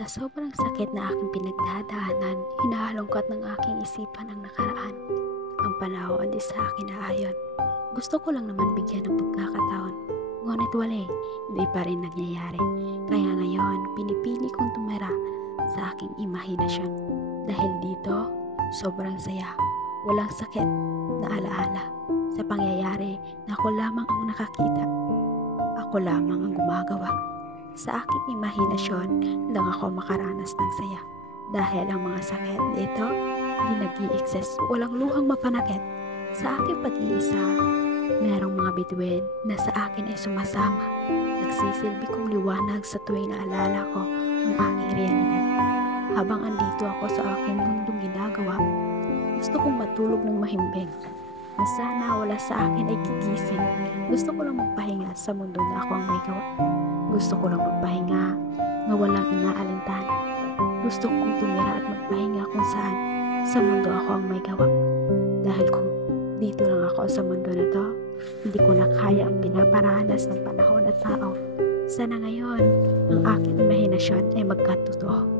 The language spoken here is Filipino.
Sa sobrang sakit na aking pinagdadaanan, hinahalongkat ng aking isipan ang nakaraan. Ang panahon di sa akin naayon. Gusto ko lang naman bigyan ng pagkakataon. Ngunit wala, hindi pa rin nangyayari. Kaya ngayon, pinipili kong tumira sa aking imahinasyon. Dahil dito, sobrang saya. Walang sakit na alaala. Sa pangyayari na ako lamang ang nakakita. Ako lamang ang gumagawa. Sa aking imahinasyon lang ako makaranas ng saya. Dahil ang mga sakit dito, hindi nag-i-exist, walang luhang mapanakit. Sa aking pag-iisa, merong mga bituin na sa akin ay sumasama. Nagsisilbi kong liwanag sa tuwing naalala ko ang aking realidad. Habang andito ako sa aking mundong ginagawa, gusto kong matulog ng mahimbing. Na sana wala sa akin ay gigising. Gusto ko lang magpahinga sa mundo na ako ang may gawa. Gusto ko lang magpahinga na walang inaalintana. Gusto kong tumira at magpahinga kung saan sa mundo ako ang may gawa. Dahil kung dito lang ako sa mundo na to, hindi ko na kaya ang pinaparanas ng panahon at tao. Sana ngayon, ang aking imahinasyon ay magkatotoo.